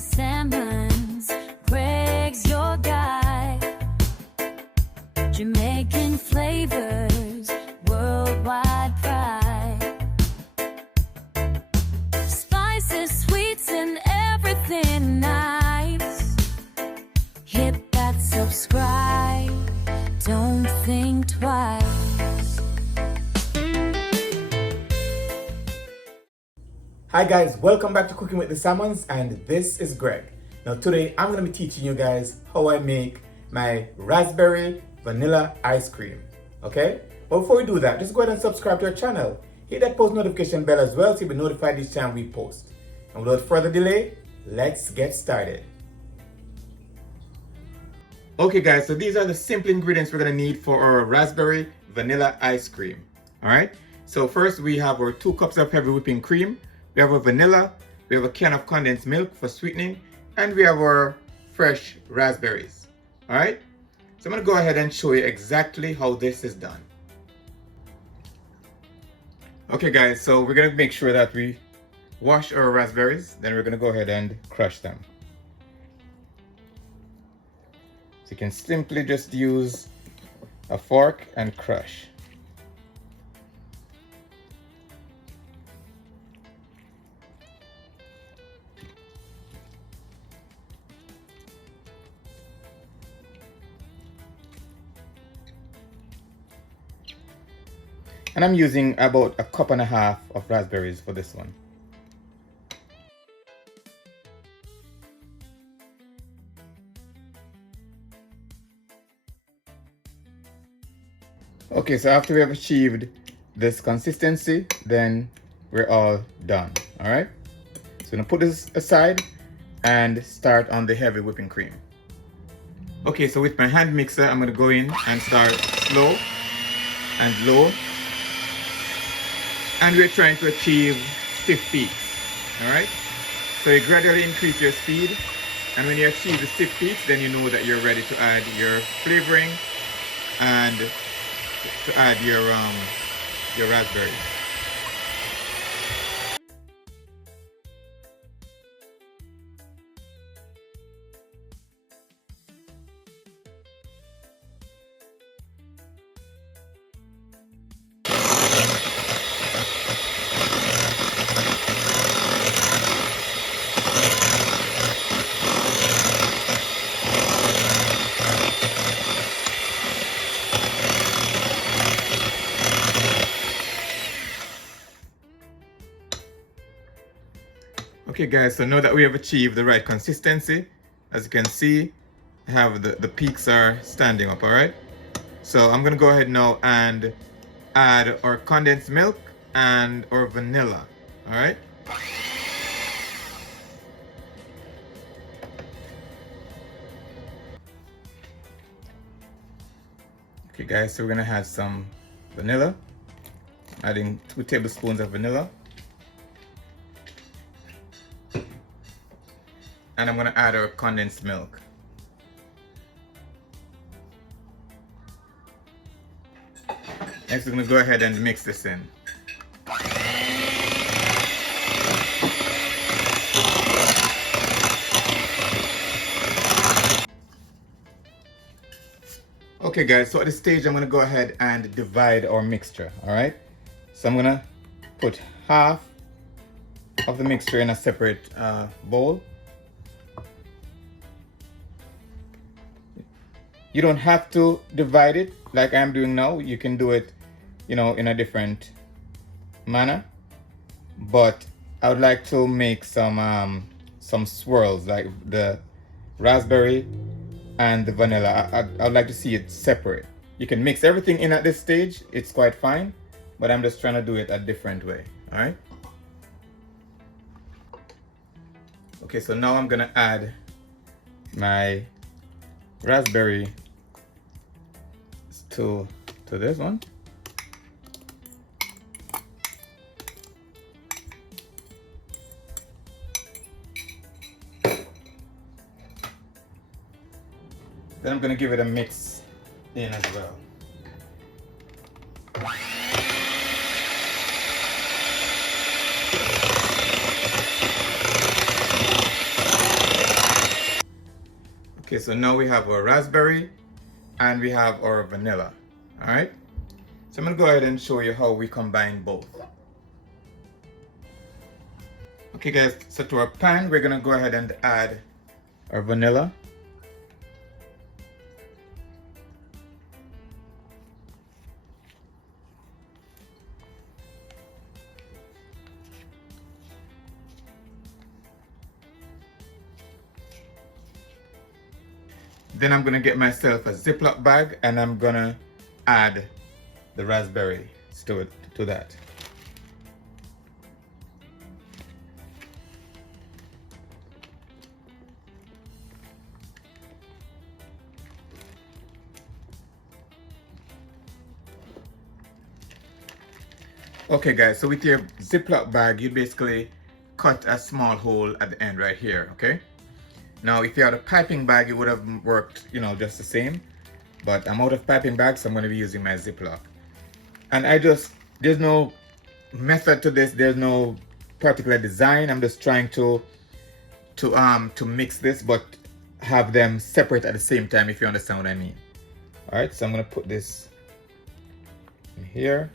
the salmons. Greg's your guy. Jamaican flavors, worldwide pride. Spices, sweets, and everything nice. Hit that subscribe, don't think twice. Hi guys, welcome back to Cooking with the Salmons, and this is Greg. Now today I'm going to be teaching you guys how I make my raspberry vanilla ice cream. Okay? But before we do that, just go ahead and subscribe to our channel. Hit that post notification bell as well so you'll be notified each time we post. And without further delay, let's get started. Okay guys, so these are the simple ingredients we're going to need for our raspberry vanilla ice cream. Alright? So first we have our 2 cups of heavy whipping cream. We have our vanilla, we have a can of condensed milk for sweetening, and we have our fresh raspberries. Alright? So I'm going to go ahead and show you exactly how this is done. Okay guys, so we're going to make sure that we wash our raspberries, then we're going to go ahead and crush them. So you can simply just use a fork and crush. And I'm using about 1.5 cups of raspberries for this one. Okay, so after we have achieved this consistency, then we're all done. Alright? So I'm going to put this aside and start on the heavy whipping cream. Okay, so with my hand mixer, I'm going to go in and start slow and low. And we're trying to achieve stiff peaks, all right? So you gradually increase your speed, and when you achieve the stiff peaks, then you know that you're ready to add your flavoring and to add your raspberries. Okay guys, so now that we have achieved the right consistency, as you can see, I have the peaks are standing up, all right? So I'm gonna go ahead now and add our condensed milk and our vanilla, all right? Okay guys, so we're gonna add some vanilla, adding 2 tablespoons of vanilla. And I'm going to add our condensed milk. Next, we're going to go ahead and mix this in. Okay guys, so at this stage, I'm going to go ahead and divide our mixture, all right? So I'm going to put half of the mixture in a separate bowl. You don't have to divide it like I'm doing now. You can do it, you know, in a different manner. But I would like to make some swirls, like the raspberry and the vanilla. I'd like to see it separate. You can mix everything in at this stage. It's quite fine. But I'm just trying to do it a different way. All right. Okay, so now I'm gonna add my raspberry to this one. Then I'm going to give it a mix in as well. Okay, so now we have our raspberry and we have our vanilla. All right. So I'm gonna go ahead and show you how we combine both. Okay guys, so to our pan, we're gonna go ahead and add our vanilla. Then I'm gonna get myself a Ziploc bag and I'm gonna add the raspberry to that. Okay guys, so with your Ziploc bag, you basically cut a small hole at the end right here, okay? Now, if you had a piping bag, it would have worked, you know, just the same. But I'm out of piping bags, so I'm going to be using my Ziploc. And there's no method to this. There's no particular design. I'm just trying to mix this, but have them separate at the same time, if you understand what I mean. All right, so I'm going to put this in here.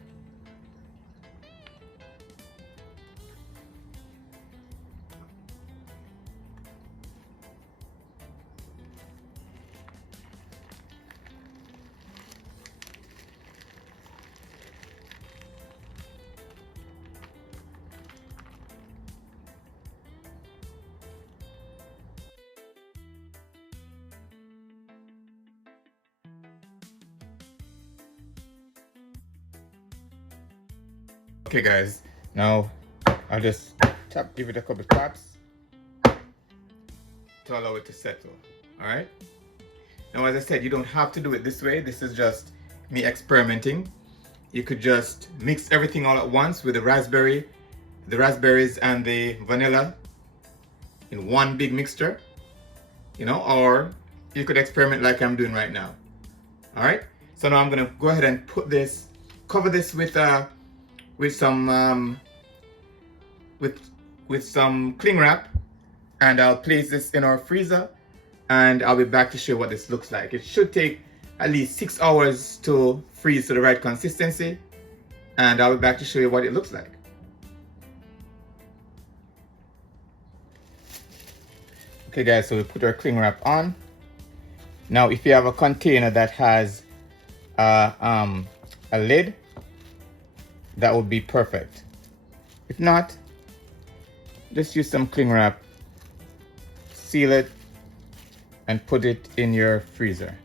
Okay guys, now I'll just give it a couple taps to allow it to settle. All right. Now, as I said, you don't have to do it this way. This is just me experimenting. You could just mix everything all at once with the raspberries and the vanilla in one big mixture, you know, or you could experiment like I'm doing right now. All right. So now I'm gonna go ahead and cover this with some cling wrap, and I'll place this in our freezer, and I'll be back to show you what this looks like. It should take at least 6 hours to freeze to the right consistency, and I'll be back to show you what it looks like. Okay guys, so we put our cling wrap on. Now if you have a container that has a lid, that would be perfect. If not, just use some cling wrap, seal it, and put it in your freezer.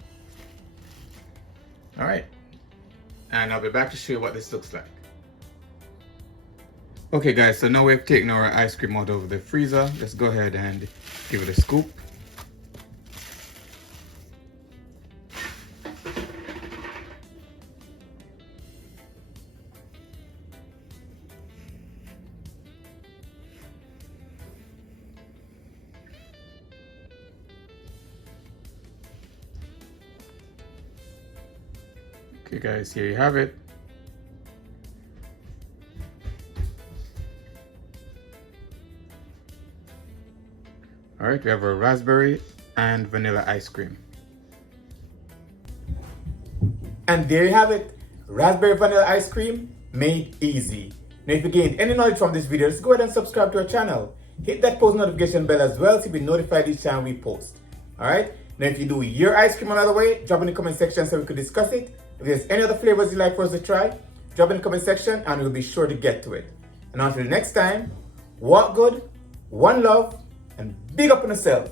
All right, and I'll be back to show you what this looks like. Okay guys, so now we've taken our ice cream out of the freezer. Let's go ahead and give it a scoop. Okay guys, here you have it. All right, we have our raspberry and vanilla ice cream. And there you have it, raspberry vanilla ice cream made easy. Now if you gained any knowledge from this video, just go ahead and subscribe to our channel. Hit that post notification bell as well so you'll be notified each time we post. All right, now if you do your ice cream another way, drop in the comment section so we could discuss it. If there's any other flavors you'd like for us to try, drop in the comment section and we'll be sure to get to it. And until next time, walk good, one love, and big up on yourself.